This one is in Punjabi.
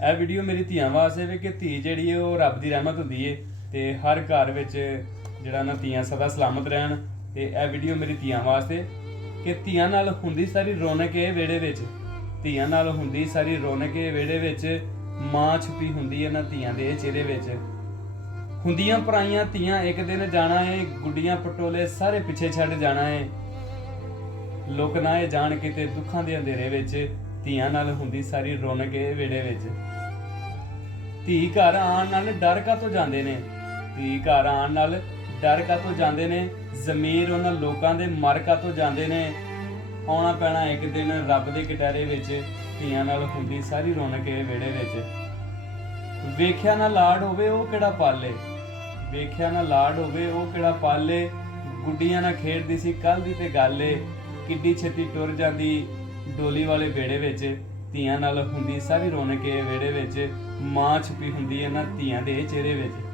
ਇਹ ਵੀਡੀਓ ਮੇਰੀ ਧੀਆਂ ਵਾਸਤੇ ਵੇ ਕਿ ਧੀ ਜਿਹੜੀ ਉਹ ਰੱਬ ਦੀ ਰਹਿਮਤ ਹੁੰਦੀ ਏ ਤੇ ਹਰ ਘਰ ਵਿੱਚ ਜਿਹੜਾ ਨਾ ਧੀਆਂ ਸਦਾ ਸਲਾਮਤ ਰਹਿਣ। ਤੇ ਇਹ ਵੀਡੀਓ ਮੇਰੀ ਧੀਆਂ ਵਾਸਤੇ ਕਿ ਧੀਆਂ ਨਾਲ ਹੁੰਦੀ ਸਾਰੀ ਰੌਣਕ ਇਹ ਵਿਹੜੇ ਵਿੱਚ, ਧੀਆਂ ਨਾਲ ਹੁੰਦੀ ਸਾਰੀ ਰੌਣਕ ਇਹ ਵਿਹੜੇ ਵਿੱਚ, ਮਾਂ ਛੁਪੀ ਹੁੰਦੀ ਹੈ ਨਾ ਧੀਆਂ ਦੇ ਚਿਹਰੇ ਵਿੱਚ। ਹੁੰਦੀਆਂ ਪਰਾਈਆਂ ਧੀਆਂ ਇੱਕ ਦਿਨ ਜਾਣਾ ਏ, ਗੁੱਡੀਆਂ ਪਟੋਲੇ ਸਾਰੇ ਪਿੱਛੇ ਛੱਡ ਜਾਣਾ ਏ। ਲੋਕ ਨਾ ਇਹ ਜਾਣ ਕਿਤੇ ਦੁੱਖਾਂ ਦੇ ਅੰਧੇਰੇ ਵਿੱਚ, ਧੀਆਂ ਨਾਲ ਹੁੰਦੀ ਸਾਰੀ ਰੌਣਕ ਇਹ ਵਿਹੜੇ ਵਿੱਚ। ਧੀ ਘਰ ਆਉਣ ਨਾਲ ਡਰ ਕਾਹਤੋਂ ਜਾਂਦੇ ਨੇ, ਧੀ ਘਰ ਆਉਣ ਨਾਲ ਡਰ ਕਾਹਤੋਂ ਜਾਂਦੇ ਨੇ, ਜ਼ਮੀਰ ਉਹਨਾਂ ਲੋਕਾਂ ਦੇ ਮਰ ਕਾਹਤੋਂ ਜਾਂਦੇ ਨੇ। ਆਉਣਾ ਪੈਣਾ ਇੱਕ ਦਿਨ ਰੱਬ ਦੇ ਕਟਹਿਰੇ ਵਿੱਚ, ਧੀਆਂ ਨਾਲ ਹੁੰਦੀ ਸਾਰੀ ਰੌਣਕ ਇਹ ਵਿਹੜੇ ਵਿੱਚ। ਵੇਖਿਆ ਨਾ ਲਾਡ ਹੋਵੇ ਉਹ ਕਿਹੜਾ ਪਾਲੇ, ਵੇਖਿਆ ਨਾ ਲਾਡ ਹੋਵੇ ਉਹ ਕਿਹੜਾ ਪਾਲੇ, ਗੁੱਡੀਆਂ ਨਾਲ ਖੇਡਦੀ ਸੀ ਕੱਲ ਦੀ ਤੇ ਗੱਲ ਏ, ਕਿੱਡੀ ਛੇਤੀ ਟੁਰ ਜਾਂਦੀ ਡੋਲੀ ਵਾਲੇ ਵਿਹੜੇ ਵਿੱਚ। ਧੀਆਂ ਨਾਲ ਹੁੰਦੀ ਸਾਰੀ ਰੌਣਕ ਇਹ ਵਿਹੜੇ ਵਿੱਚ, ਮਾਂ ਛੁਪੀ ਹੁੰਦੀ ਹੈ ਨਾ ਧੀਆਂ ਦੇ ਚਿਹਰੇ ਵਿੱਚ।